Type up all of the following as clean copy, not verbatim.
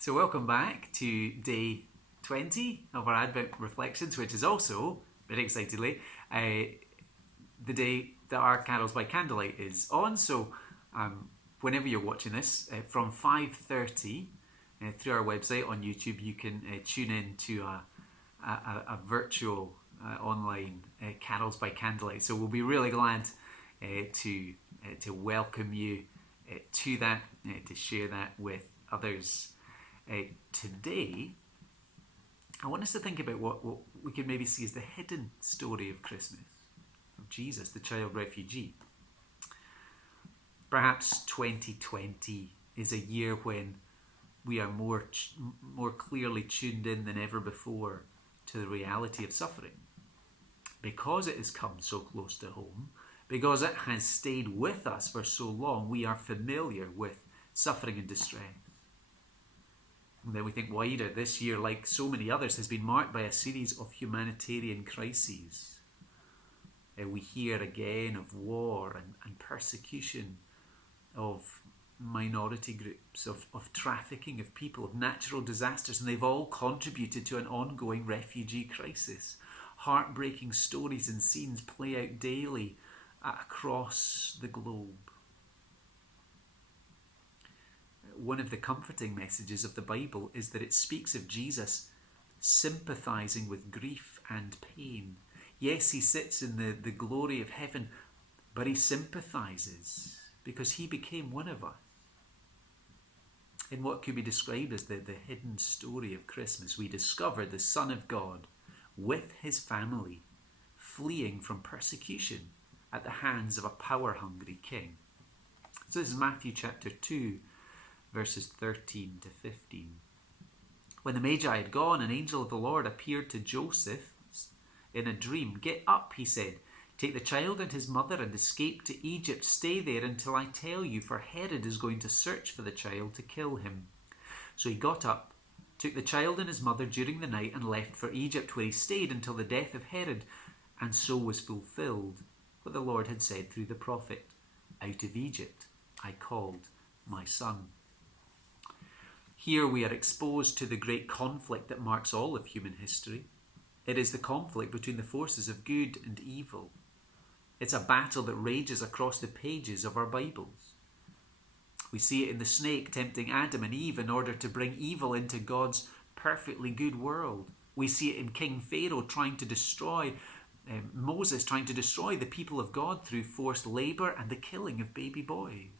So welcome back to day 20 of our Advent Reflections, which is also, very excitedly, the day that our Carols by Candlelight is on. So whenever you're watching this, from 5:30 through our website on YouTube, you can tune in to a virtual online Carols by Candlelight. So we'll be really glad to welcome you to that, to share that with others. Today, I want us to think about what we could maybe see as the hidden story of Christmas, of Jesus, the child refugee. Perhaps 2020 is a year when we are more clearly tuned in than ever before to the reality of suffering. Because it has come so close to home, because it has stayed with us for so long, we are familiar with suffering and distress. And then we think wider. This year, like so many others, has been marked by a series of humanitarian crises. We hear again of war and persecution, of minority groups, of trafficking of people, of natural disasters, and they've all contributed to an ongoing refugee crisis. Heartbreaking stories and scenes play out daily across the globe. One of the comforting messages of the Bible is that it speaks of Jesus sympathizing with grief and pain. Yes, he sits in the glory of heaven, but he sympathizes because he became one of us. In what could be described as the hidden story of Christmas, we discover the Son of God with his family fleeing from persecution at the hands of a power-hungry king. So this is Matthew chapter 2, verses 13 to 15. When the Magi had gone, an angel of the Lord appeared to Joseph in a dream. "Get up," he said. "Take the child and his mother and escape to Egypt. Stay there until I tell you, for Herod is going to search for the child to kill him." So he got up, took the child and his mother during the night and left for Egypt, where he stayed until the death of Herod. And so was fulfilled what the Lord had said through the prophet, "Out of Egypt I called my son." Here we are exposed to the great conflict that marks all of human history. It is the conflict between the forces of good and evil. It's a battle that rages across the pages of our Bibles. We see it in the snake tempting Adam and Eve in order to bring evil into God's perfectly good world. We see it in King Pharaoh trying to destroy Moses, trying to destroy the people of God through forced labour and the killing of baby boys.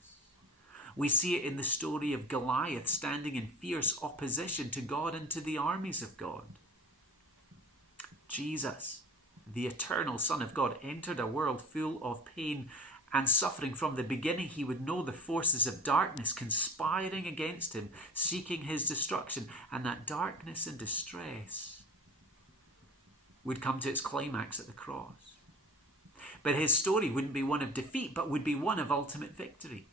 We see it in the story of Goliath standing in fierce opposition to God and to the armies of God. Jesus, the eternal Son of God, entered a world full of pain and suffering. From the beginning, he would know the forces of darkness conspiring against him, seeking his destruction, and that darkness and distress would come to its climax at the cross. But his story wouldn't be one of defeat, but would be one of ultimate victory.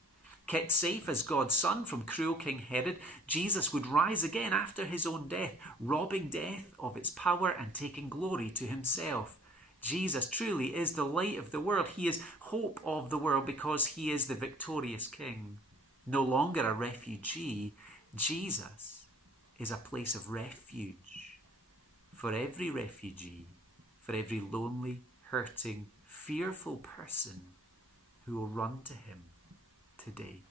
Kept safe as God's son from cruel King Herod, Jesus would rise again after his own death, robbing death of its power and taking glory to himself. Jesus truly is the light of the world. He is hope of the world because he is the victorious King. No longer a refugee, Jesus is a place of refuge for every refugee, for every lonely, hurting, fearful person who will run to him today.